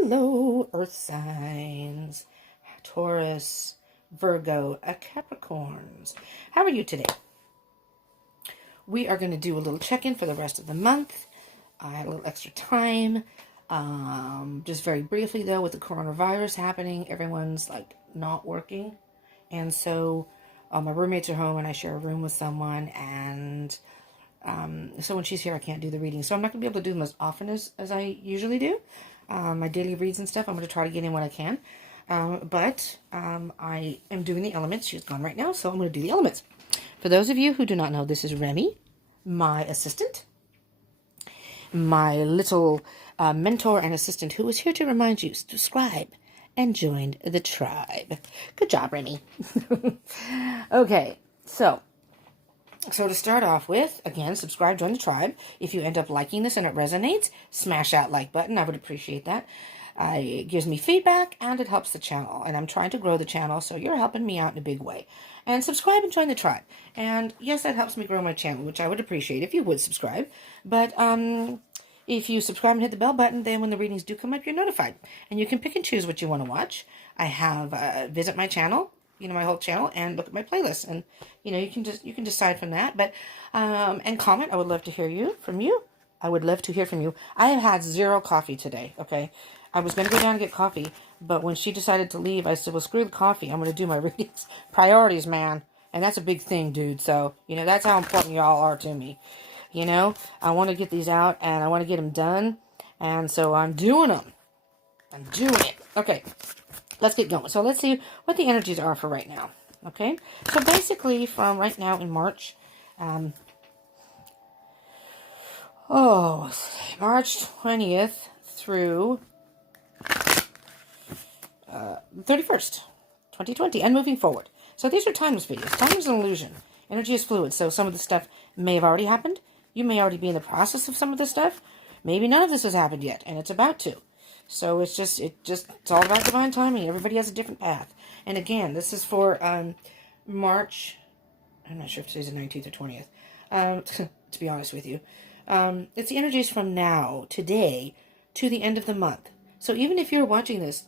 Hello, Earth signs, Taurus, Virgo, Capricorns. How are you today? We are going to do a little check-in for the rest of the month. I had a little extra time. Just very briefly, though, with the coronavirus happening, everyone's like not working. And so my roommates are home and I share a room with someone. And so when she's here, I can't do the reading. So I'm not going to be able to do them as often as I usually do. My daily reads and stuff, I'm going to try to get in when I can. But I am doing the elements. She's gone right now, so I'm going to do the elements. For those of you who do not know, this is Remy, my assistant, my little mentor and assistant who is here to remind you, subscribe and join the tribe. Good job, Remy. Okay, so to start off with, again, subscribe, join the tribe. If you end up liking this and it resonates, smash that like button. I would appreciate that. It gives me feedback and it helps the channel. And I'm trying to grow the channel, so you're helping me out in a big way. And subscribe and join the tribe. And yes, that helps me grow my channel, which I would appreciate if you would subscribe. But if you subscribe and hit the bell button, then when the readings do come up, you're notified. And you can pick and choose what you want to watch. I have visit my channel, my whole channel, and look at my playlist. And you can decide from that. But and comment. I would love to hear from you. I would love to hear from you. I have had 0 coffee today. Okay, I was going to go down and get coffee, but when she decided to leave, I said, "Well, screw the coffee. I'm going to do my readings. Priorities, man." And that's a big thing, dude. So that's how important y'all are to me. I want to get these out and I want to get them done, and so I'm doing them. I'm doing it. Okay. Let's get going. So let's see what the energies are for right now. Okay? So basically from right now in March, March 20th through 31st, 2020, and moving forward. So these are timeless videos. Time is an illusion. Energy is fluid, so some of the stuff may have already happened. You may already be in the process of some of this stuff. Maybe none of this has happened yet, and it's about to. So it's all about divine timing. Everybody has a different path. And again, this is for March. I'm not sure if today's the 19th or 20th. To be honest with you, it's the energies from now, today, to the end of the month. So even if you're watching this,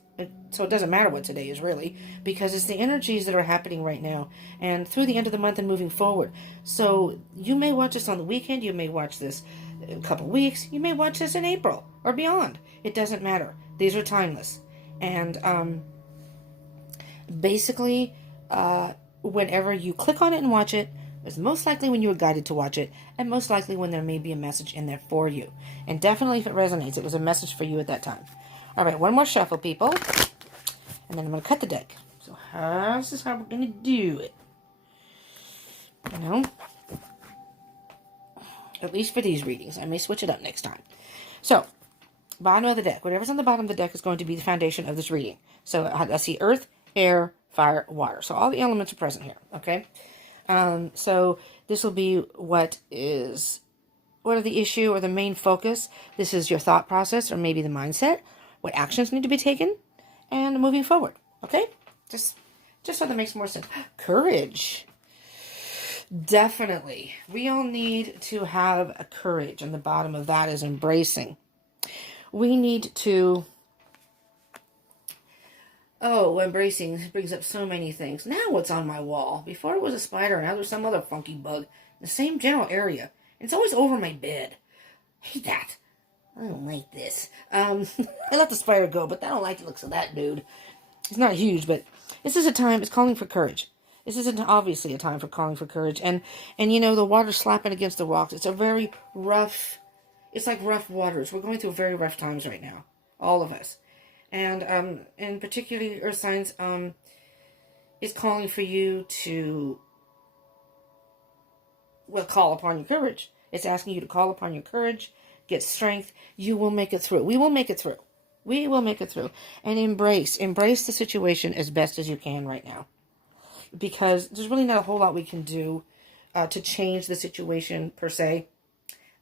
so it doesn't matter what today is really, because it's the energies that are happening right now and through the end of the month and moving forward. So you may watch this on the weekend. You may watch this a couple weeks. You may watch this in April or beyond. It doesn't matter. These are timeless. And basically, whenever you click on it and watch it, it's most likely when you were guided to watch it, and most likely when there may be a message in there for you. And definitely if it resonates, it was a message for you at that time. All right, one more shuffle, people. And then I'm going to cut the deck. So this is how we're going to do it. At least for these readings. I may switch it up next time. So, bottom of the deck. Whatever's on the bottom of the deck is going to be the foundation of this reading. So I see earth, air, fire, water. So all the elements are present here, okay? So this will be what are the issue or the main focus. This is your thought process or maybe the mindset. What actions need to be taken and moving forward, okay? Just so that makes more sense. Courage. Definitely. We all need to have a courage, and the bottom of that is embracing. We need to... embracing brings up so many things. Now what's on my wall? Before it was a spider, now there's some other funky bug in the same general area. It's always over my bed. I hate that. I don't like this. I let the spider go, but I don't like the looks of that dude. It's not huge, but this is a time, it's calling for courage. This is obviously a time for calling for courage. And the water slapping against the rocks. It's a very rough, it's like rough waters. We're going through very rough times right now. All of us. And particularly earth signs, is calling for you to, call upon your courage. It's asking you to call upon your courage, get strength. You will make it through. We will make it through. We will make it through. And embrace the situation as best as you can right now. Because there's really not a whole lot we can do to change the situation per se.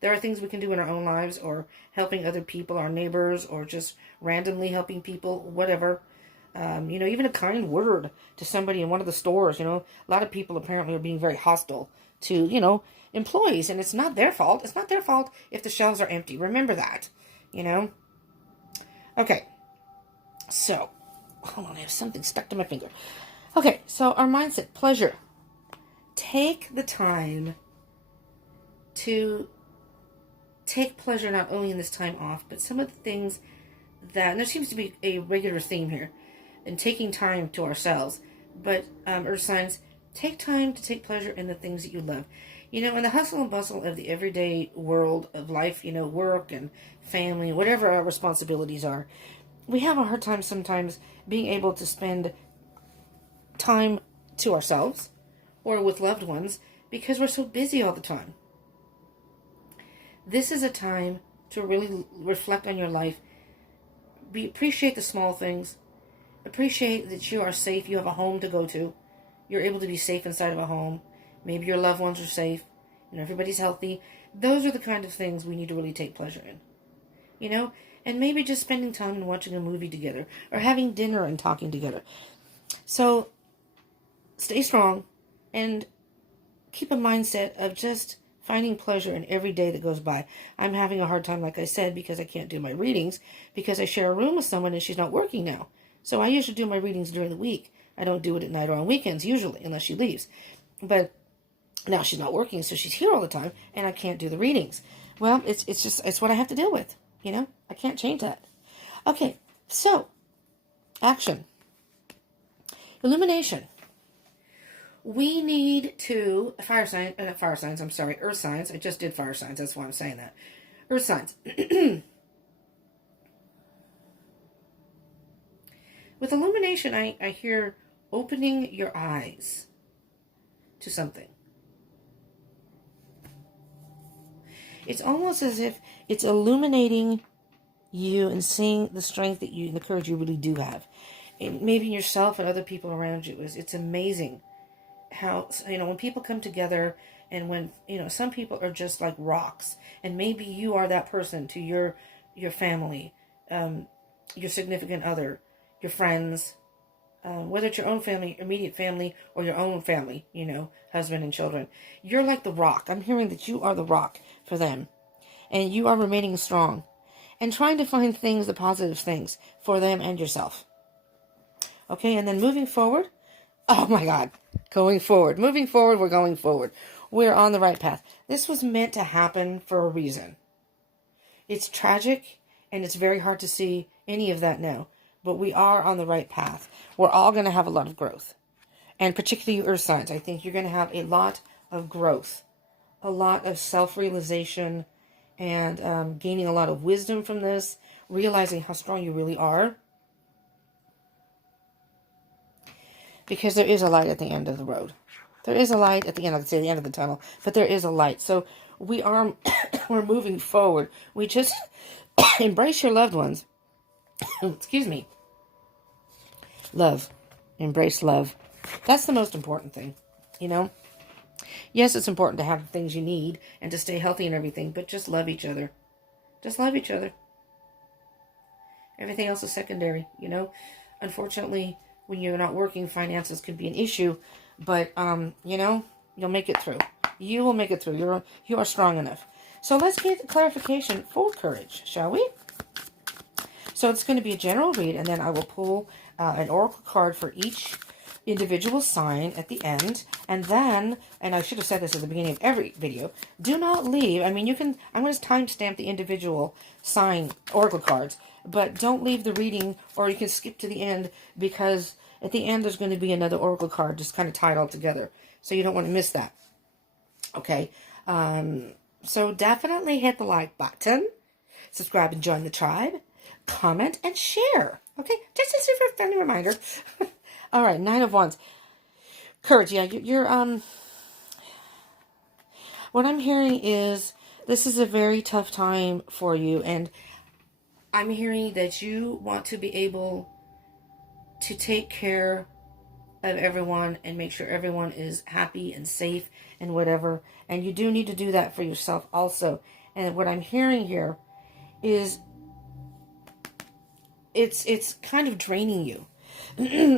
There are things we can do in our own lives, or helping other people, our neighbors, or just randomly helping people, whatever. Even a kind word to somebody in one of the stores. A lot of people apparently are being very hostile to, employees, and it's not their fault. It's not their fault if the shelves are empty. Remember that, Okay. So, hold on, I have something stuck to my finger. Okay, so our mindset, pleasure. Take the time to take pleasure not only in this time off, but some of the things that, and there seems to be a regular theme here, in taking time to ourselves. But Earth signs, take time to take pleasure in the things that you love. You know, in the hustle and bustle of the everyday world of life, you know, work and family, whatever our responsibilities are, we have a hard time sometimes being able to spend time to ourselves or with loved ones because we're so busy all the time. This is a time to really reflect on your life. Appreciate the small things. Appreciate that you are safe. You have a home to go to. You're able to be safe inside of a home. Maybe your loved ones are safe and everybody's healthy. Those are the kind of things we need to really take pleasure in. You know? And maybe just spending time and watching a movie together or having dinner and talking together. So stay strong and keep a mindset of just finding pleasure in every day that goes by. I'm having a hard time, like I said, because I can't do my readings because I share a room with someone and she's not working now. So I usually do my readings during the week. I don't do it at night or on weekends usually, unless she leaves. But now she's not working, so she's here all the time, and I can't do the readings. Well, it's what I have to deal with. You know, I can't change that. Okay, so action, illumination. We need to Earth signs. I just did fire signs. That's why I'm saying that. Earth signs. With illumination, I hear opening your eyes to something. It's almost as if it's illuminating you and seeing the strength that you and the courage you really do have. And maybe yourself and other people around you. It's amazing how, you know, when people come together and when, you know, some people are just like rocks. And maybe you are that person to your family, your significant other, your friends, whether it's your own family, immediate family, or your own family, you know, husband and children. You're like the rock. I'm hearing that you are the rock for them. And you are remaining strong. And trying to find things, the positive things, for them and yourself. Okay, and then moving forward. Oh my God. Going forward. Moving forward, we're going forward. We're on the right path. This was meant to happen for a reason. It's tragic, and it's very hard to see any of that now. But we are on the right path. We're all going to have a lot of growth. And particularly you Earth signs, I think you're going to have a lot of growth. A lot of self-realization and gaining a lot of wisdom from this. Realizing how strong you really are. Because there is a light at the end of the road. There is a light at the end of the tunnel. But there is a light. So we are, we're moving forward. We just embrace your loved ones. Excuse me. Love. Embrace love. That's the most important thing, you know? Yes, it's important to have the things you need and to stay healthy and everything, but just love each other. Just love each other. Everything else is secondary, you know? Unfortunately, when you're not working, finances could be an issue, but, you know, you'll make it through. You will make it through. You are strong enough. So let's get clarification for courage, shall we? So it's going to be a general read, and then I will pull an oracle card for each individual sign at the end. And then, and I should have said this at the beginning of every video, do not leave. I mean, you can, I'm going to timestamp the individual sign oracle cards, but don't leave the reading, or you can skip to the end, because at the end there's going to be another oracle card just kind of tied all together. So you don't want to miss that. Okay. So definitely hit the like button, subscribe and join the tribe. Comment and share. Okay, just a super friendly reminder. All right, 9 of Wands. Courage. Yeah, you're what I'm hearing is this is a very tough time for you, and I'm hearing that you want to be able to take care of everyone and make sure everyone is happy and safe and whatever. And you do need to do that for yourself also. And what I'm hearing here is it's kind of draining you.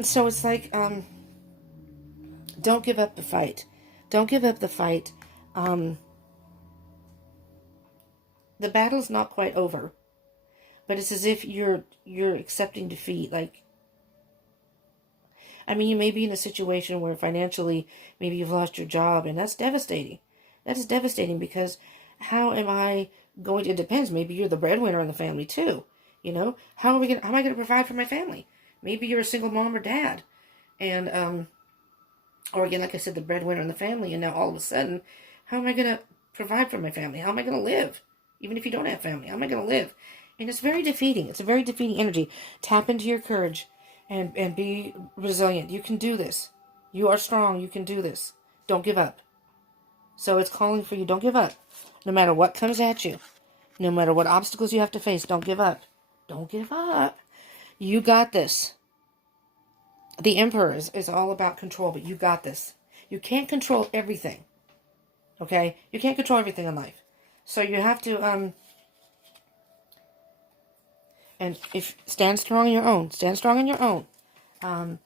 So it's like, don't give up the fight. Don't give up the fight. The battle's not quite over, but it's as if you're accepting defeat. Like, I mean, you may be in a situation where financially, maybe you've lost your job, and that's devastating. That is devastating because how am I going to, it depends. Maybe you're the breadwinner in the family too. You know, how am I going to provide for my family? Maybe you're a single mom or dad, and, or again, like I said, the breadwinner in the family, and now all of a sudden, how am I going to provide for my family? How am I going to live? Even if you don't have family, how am I going to live? And it's very defeating. It's a very defeating energy. Tap into your courage and be resilient. You can do this. You are strong. You can do this. Don't give up. So it's calling for you. Don't give up. No matter what comes at you, no matter what obstacles you have to face, don't give up. Don't give up. You got this. The Emperor is all about control, but you got this. You can't control everything. Okay? You can't control everything in life. So you have to, and if stand strong on your own. Stand strong on your own.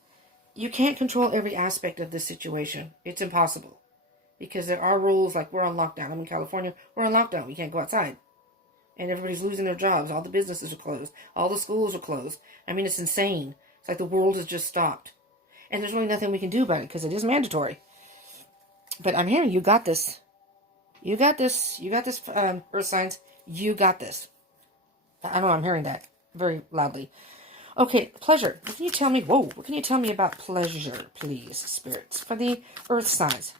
You can't control every aspect of this situation. It's impossible. Because there are rules, like we're on lockdown. I'm in California. We're on lockdown. We can't go outside. And everybody's losing their jobs. All the businesses are closed. All the schools are closed. I mean, it's insane. It's like the world has just stopped. And there's really nothing we can do about it because it is mandatory. But I'm hearing you got this. You got this. You got this, Earth signs. You got this. I know I'm hearing that very loudly. Okay, pleasure. What can you tell me? Whoa. What can you tell me about pleasure, please, spirits, for the Earth signs?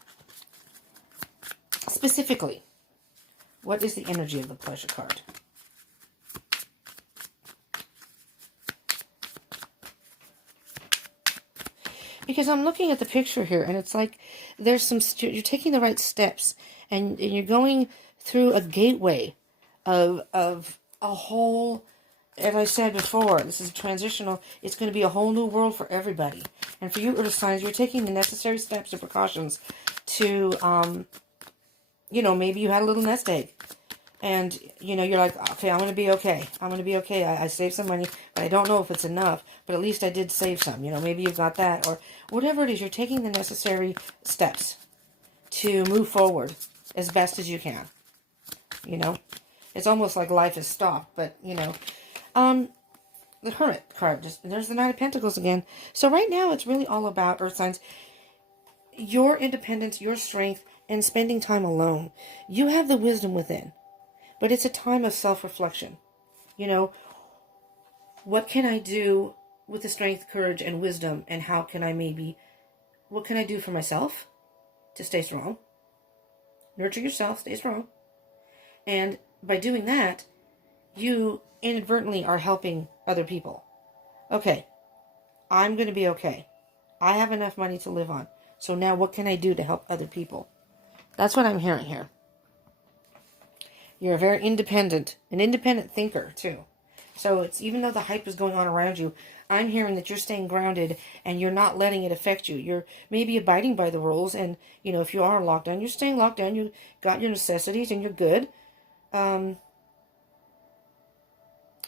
Specifically, what is the energy of the pleasure card? Because I'm looking at the picture here, and it's like there's some, you're taking the right steps, and you're going through a gateway of a whole, as I said before, this is transitional, it's going to be a whole new world for everybody. And for you, Earth signs, you're taking the necessary steps and precautions to, you know, maybe you had a little nest egg. And, you know, you're like, okay, I'm going to be okay. I'm going to be okay. I saved some money, but I don't know if it's enough. But at least I did save some. You know, maybe you've got that. Or whatever it is, you're taking the necessary steps to move forward as best as you can. You know, it's almost like life has stopped. But, you know, the Hermit card, there's the Knight of Pentacles again. So right now, it's really all about, Earth signs, your independence, your strength, and spending time alone. You have the wisdom within. But it's a time of self-reflection. You know, what can I do with the strength, courage, and wisdom? And how can I what can I do for myself to stay strong? Nurture yourself, stay strong. And by doing that, you inadvertently are helping other people. Okay, I'm going to be okay. I have enough money to live on. So now what can I do to help other people? That's what I'm hearing here. You're an independent thinker, too. So it's, even though the hype is going on around you, I'm hearing that you're staying grounded and you're not letting it affect you. You're maybe abiding by the rules, and, you know, if you are locked down, you're staying locked down. You got your necessities and you're good. But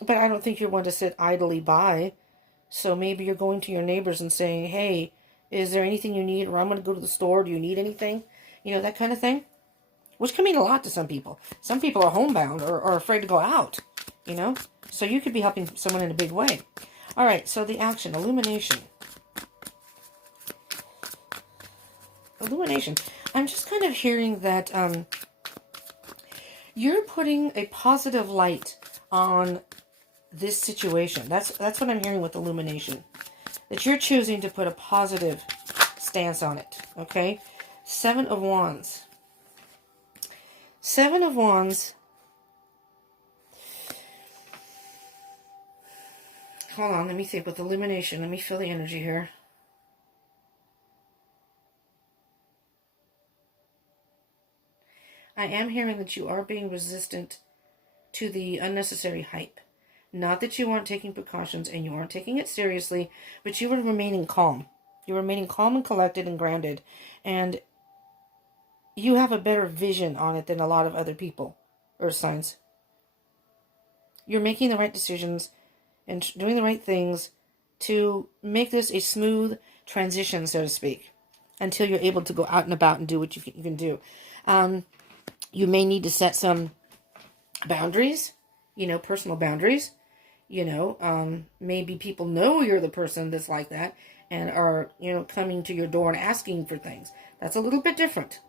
I don't think you're one to sit idly by. So maybe you're going to your neighbors and saying, hey, is there anything you need? Or I'm going to go to the store. Do you need anything? You know, that kind of thing. Which can mean a lot to some people. Some people are homebound or afraid to go out, you know. So you could be helping someone in a big way. All right, so the action, illumination. Illumination. I'm just kind of hearing that you're putting a positive light on this situation. That's what I'm hearing with illumination. That you're choosing to put a positive stance on it, okay? 7 of Wands. 7 of Wands. Hold on, let me think with illumination. Let me feel the energy here. I am hearing that you are being resistant to the unnecessary hype. Not that you aren't taking precautions and you aren't taking it seriously, but you are remaining calm. You're remaining calm and collected and grounded. And you have a better vision on it than a lot of other people, Earth signs. You're making the right decisions and doing the right things to make this a smooth transition, so to speak, until you're able to go out and about and do what you can do. You may need to set some boundaries, you know, personal boundaries, Maybe people know you're the person that's like that and are, coming to your door and asking for things. That's a little bit different.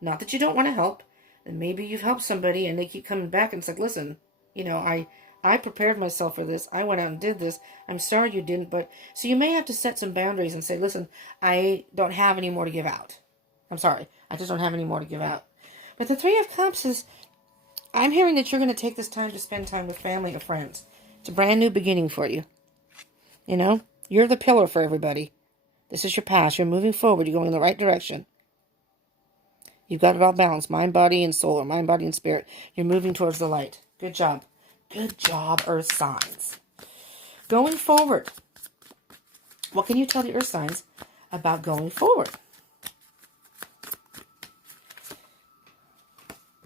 Not that you don't want to help. And maybe you've helped somebody and they keep coming back and it's like, listen, I prepared myself for this. I went out and did this. I'm sorry you didn't, but so you may have to set some boundaries and say, listen, I don't have any more to give out. I'm sorry. I just don't have any more to give out. But the Three of Cups is, I'm hearing that you're going to take this time to spend time with family or friends. It's a brand new beginning for you. You're the pillar for everybody. This is your past. You're moving forward. You're going in the right direction. You've got it all balanced. Mind, body, and soul, or mind, body, and spirit. You're moving towards the light. Good job. Good job, Earth signs. Going forward. What can you tell the Earth signs about going forward?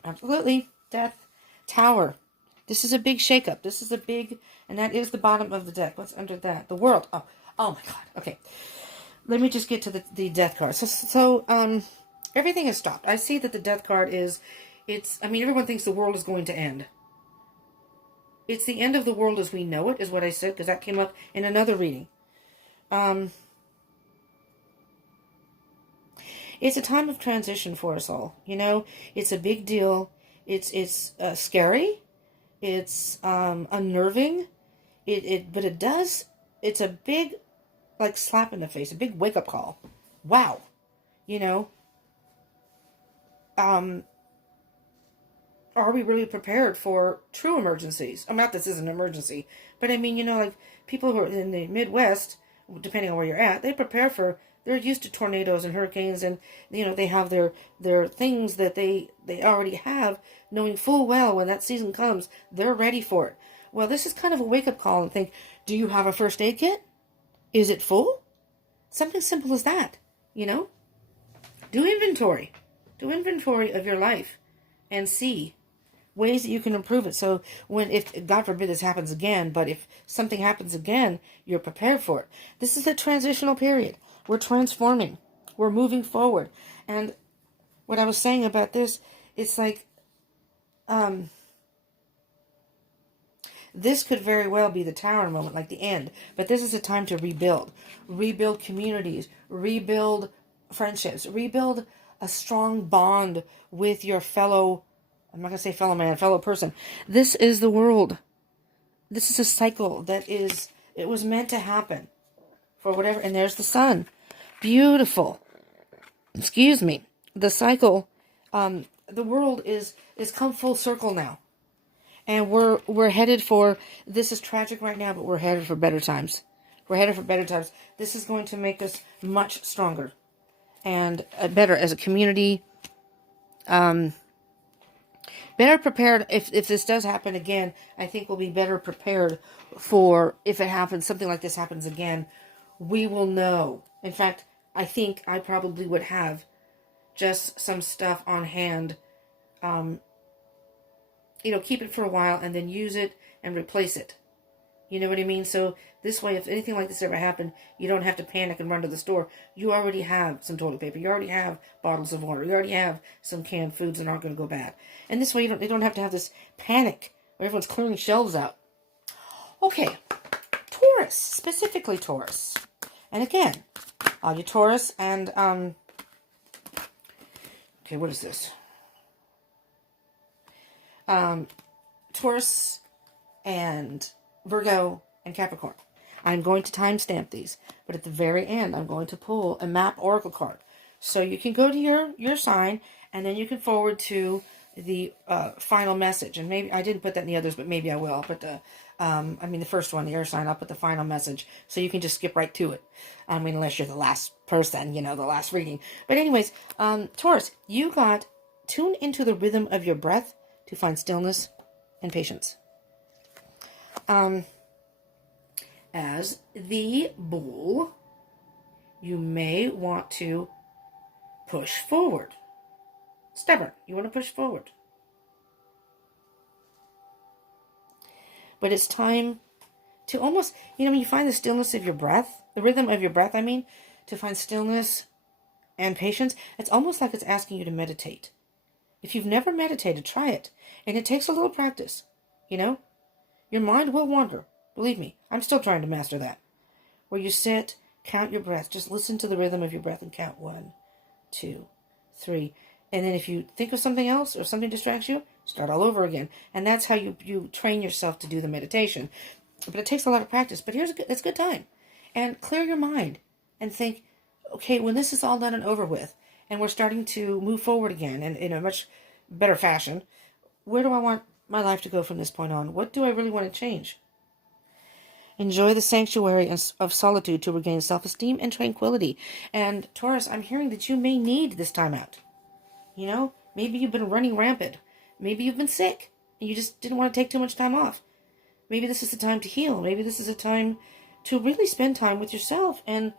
Absolutely. Death. Tower. This is a big shakeup. This is a big, and that is the bottom of the deck. What's under that? The World. Oh my God. Okay. Let me just get to the death card. So everything has stopped. I see that the death card everyone thinks the world is going to end. It's the end of the world as we know it, is what I said, because that came up in another reading. It's a time of transition for us all. It's a big deal. It's scary. It's unnerving. It's a big, like, slap in the face, a big wake-up call. Wow. Are we really prepared for true emergencies? Not this is an emergency, but I mean, like people who are in the Midwest, depending on where you're at, they're used to tornadoes and hurricanes, and they have their things that they already have, knowing full well when that season comes, they're ready for it. Well, this is kind of a wake-up call and think, do you have a first aid kit? Is it full? Something simple as that, Do inventory. Do inventory of your life and see ways that you can improve it. So if God forbid this happens again, but if something happens again, you're prepared for it. This is a transitional period. We're transforming. We're moving forward. And what I was saying about this, it's like, this could very well be the Tower moment, like the end. But this is a time to rebuild. Rebuild communities. Rebuild friendships. Rebuild a strong bond with your fellow, I'm not going to say fellow man, fellow person. This is the world. This is a cycle it was meant to happen for whatever. And there's the sun. Beautiful. Excuse me. The cycle, the world is come full circle now. And we're headed for, this is tragic right now, but we're headed for better times. We're headed for better times. This is going to make us much stronger and better as a community. Better prepared. If this does happen again, I think we'll be better prepared for if it happens, something like this happens again. We will know. In fact, I think I probably would have just some stuff on hand. Keep it for a while and then use it and replace it. You know what I mean? So this way, if anything like this ever happened, you don't have to panic and run to the store. You already have some toilet paper. You already have bottles of water. You already have some canned foods that aren't going to go bad. And this way, you don't have to have this panic where everyone's clearing shelves out. Okay, Taurus, specifically Taurus. And again, all you Taurus and, okay, what is this? Taurus and Virgo and Capricorn. I'm going to timestamp these, but at the very end, I'm going to pull a map oracle card. So you can go to your sign, and then you can forward to the final message. And maybe I didn't put that in the others, but maybe I will. But the first one, the air sign, I'll put the final message, so you can just skip right to it. Unless you're the last person, the last reading. But anyways, Taurus, you got tune into the rhythm of your breath to find stillness and patience. As the bull, you may want to push forward. Stubborn. You want to push forward. But it's time to almost, when you find the stillness of your breath, the rhythm of your breath, to find stillness and patience, it's almost like it's asking you to meditate. If you've never meditated, try it. And it takes a little practice, Your mind will wander. Believe me, I'm still trying to master that. Where you sit, count your breath. Just listen to the rhythm of your breath and count 1, 2, 3. And then if you think of something else or something distracts you, start all over again. And that's how you train yourself to do the meditation. But it takes a lot of practice. But it's a good time. And clear your mind and think, okay, when this is all done and over with, and we're starting to move forward again and in a much better fashion, where do I want my life to go from this point on? What do I really want to change? Enjoy the sanctuary of solitude to regain self-esteem and tranquility. And Taurus, I'm hearing that you may need this time out. You know, maybe you've been running rampant. Maybe you've been sick and you just didn't want to take too much time off. Maybe this is the time to heal. Maybe this is a time to really spend time with yourself and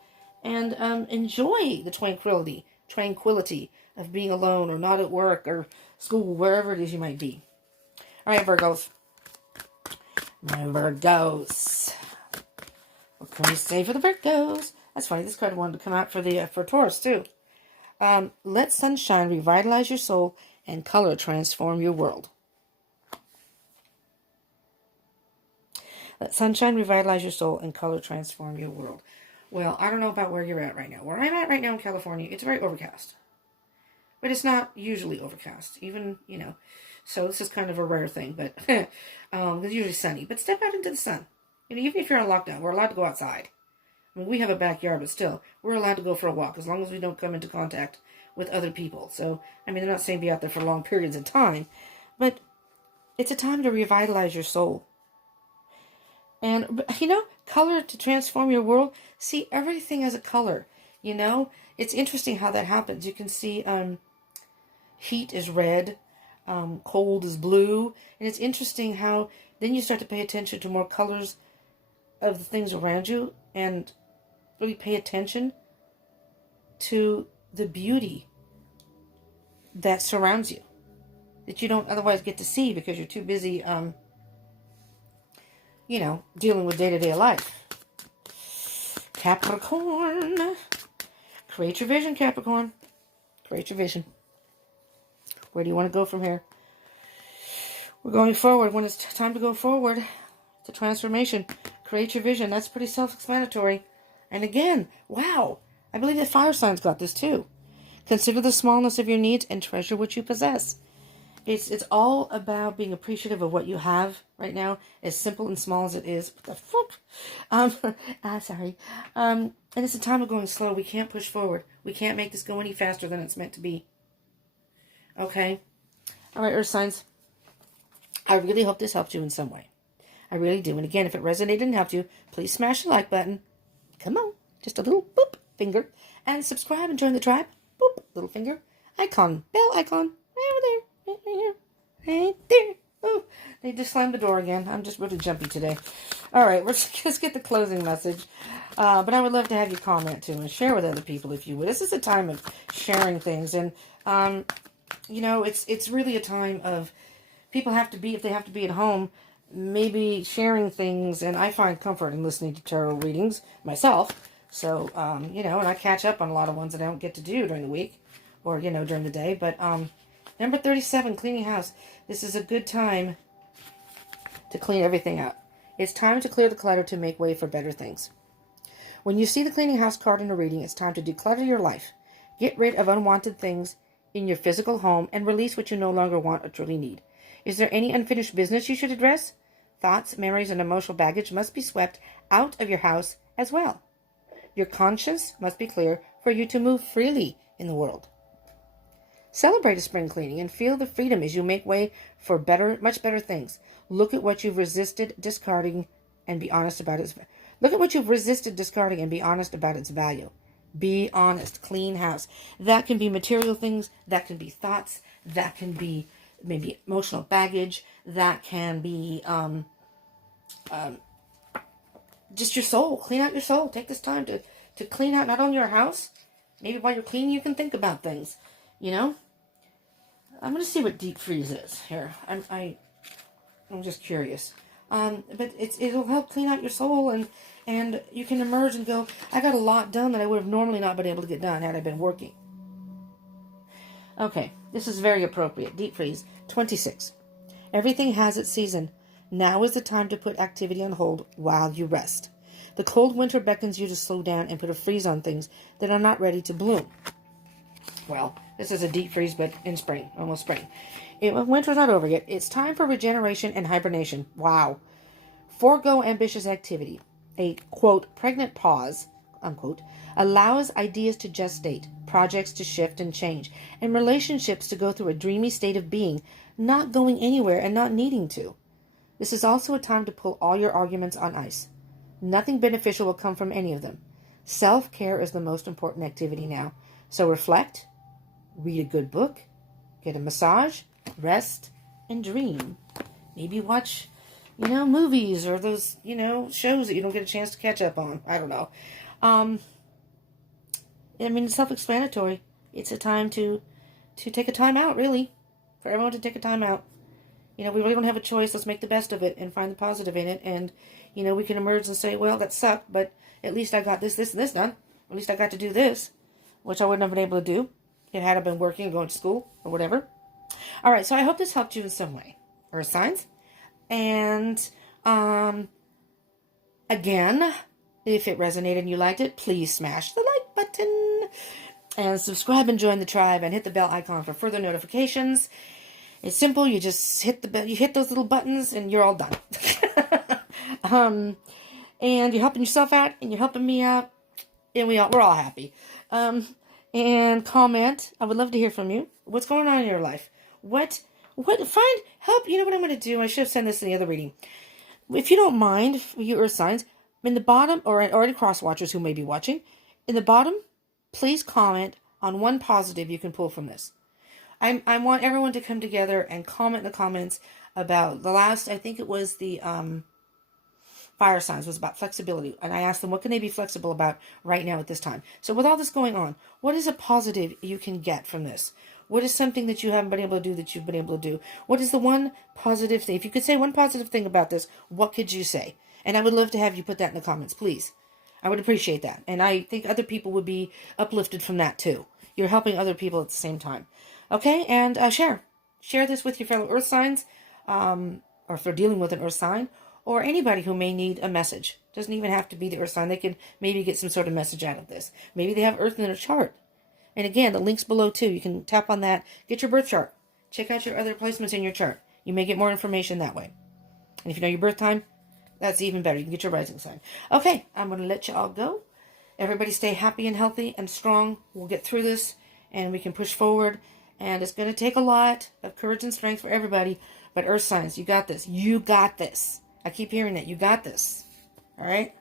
enjoy the tranquility of being alone or not at work or school, wherever it is you might be. All right, Virgos. My Virgos. What can we say for the Virgos? That's funny. This card wanted to come out for Taurus too. Let sunshine revitalize your soul and color transform your world. Let sunshine revitalize your soul and color transform your world. Well, I don't know about where you're at right now. Where I'm at right now in California, it's very overcast. But it's not usually overcast. Even, so this is kind of a rare thing. But it's usually sunny. But step out into the sun. Even if you're on lockdown, we're allowed to go outside. I mean, we have a backyard, but still, we're allowed to go for a walk as long as we don't come into contact with other people. So, I mean, they're not saying be out there for long periods of time, but it's a time to revitalize your soul. And, color to transform your world. See everything as a color, It's interesting how that happens. You can see heat is red, cold is blue. And it's interesting how then you start to pay attention to more colors of the things around you and really pay attention to the beauty that surrounds you that you don't otherwise get to see because you're too busy, dealing with day-to-day life. Capricorn. Create your vision, Capricorn. Create your vision. Where do you want to go from here? We're going forward. When it's time to go forward, it's a transformation. Create your vision. That's pretty self-explanatory. And again, wow, I believe that fire signs got this too. Consider the smallness of your needs and treasure what you possess. It's all about being appreciative of what you have right now, as simple and small as it is. What the fuck? Sorry. And it's a time of going slow. We can't push forward. We can't make this go any faster than it's meant to be. Okay? All right, Earth signs. I really hope this helped you in some way. I really do. And again, if it resonated and helped you, please smash the like button. Come on. Just a little boop finger. And subscribe and join the tribe. Boop, little finger. Icon. Bell icon. Right over there. Right here. Right there. Oh, they just slammed the door again. I'm just really jumpy today. All right, let's get the closing message. But I would love to have you comment too and share with other people if you would. This is a time of sharing things. And, it's really a time of people have to be, if they have to be at home, maybe sharing things. And I find comfort in listening to tarot readings myself. So, and I catch up on a lot of ones that I don't get to do during the week or, during the day. But number 37, cleaning house. This is a good time to clean everything out. It's time to clear the clutter to make way for better things. When you see the cleaning house card in a reading, it's time to declutter your life. Get rid of unwanted things in your physical home and release what you no longer want or truly need. Is there any unfinished business you should address? Thoughts, memories, and emotional baggage must be swept out of your house as well. Your conscience must be clear for you to move freely in the world. Celebrate a spring cleaning and feel the freedom as you make way for much better things. Look at what you've resisted discarding and be honest about its value. Be honest. Clean house. That can be material things. That can be thoughts. That can be maybe emotional baggage. That can be just your soul. Clean out your soul. Take this time to clean out not only your house. Maybe while you're cleaning, you can think about things. I'm going to see what deep freeze is here. I'm just curious. But it'll help clean out your soul and you can emerge and go, I got a lot done that I would have normally not been able to get done had I been working. Okay, this is very appropriate. Deep freeze. 26. Everything has its season. Now is the time to put activity on hold while you rest. The cold winter beckons you to slow down and put a freeze on things that are not ready to bloom. Well, this is a deep freeze, but in spring, almost spring. Winter's not over yet. It's time for regeneration and hibernation. Wow. Forego ambitious activity. A, quote, pregnant pause, unquote, allows ideas to gestate, projects to shift and change, and relationships to go through a dreamy state of being, not going anywhere and not needing to. This is also a time to pull all your arguments on ice. Nothing beneficial will come from any of them. Self-care is the most important activity now. So reflect, read a good book, get a massage, rest, and dream. Maybe watch, movies or those, shows that you don't get a chance to catch up on. I don't know. It's self-explanatory. It's a time to take a time out, really. For everyone to take a time out. We really don't have a choice. Let's make the best of it and find the positive in it. And, we can emerge and say, well, that sucked, but at least I got this, and this done. At least I got to do this, which I wouldn't have been able to do if had I been working or going to school or whatever. All right, so I hope this helped you in some way. Earth signs. And, again, if it resonated and you liked it, please smash the like button and subscribe and join the tribe and hit the bell icon for further notifications. It's simple. You just hit the bell, you hit those little buttons and you're all done. And you're helping yourself out and you're helping me out and we're all happy. And comment. I would love to hear from you. What's going on in your life? Find help. You know what I'm going to do? I should have sent this in the other reading. If you don't mind, you earth signs, in the bottom, or any cross watchers who may be watching, in the bottom, please comment on one positive you can pull from this. I want everyone to come together and comment in the comments about the last, I think it was the fire signs, was about flexibility. And I asked them, what can they be flexible about right now at this time? So with all this going on, what is a positive you can get from this? What is something that you haven't been able to do that you've been able to do? What is the one positive thing? If you could say one positive thing about this, what could you say? And I would love to have you put that in the comments, please. I would appreciate that. And I think other people would be uplifted from that too. You're helping other people at the same time. Okay, and share. Share this with your fellow earth signs, or if they're dealing with an earth sign, or anybody who may need a message. Doesn't even have to be the earth sign. They can maybe get some sort of message out of this. Maybe they have earth in their chart. And again, the link's below too. You can tap on that. Get your birth chart. Check out your other placements in your chart. You may get more information that way. And if you know your birth time, that's even better. You can get your rising sign. Okay, I'm going to let you all go. Everybody stay happy and healthy and strong. We'll get through this and we can push forward. And it's going to take a lot of courage and strength for everybody. But earth signs, you got this. You got this. I keep hearing that. You got this. All right?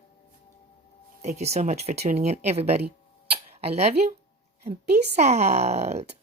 Thank you so much for tuning in, everybody. I love you. And peace out.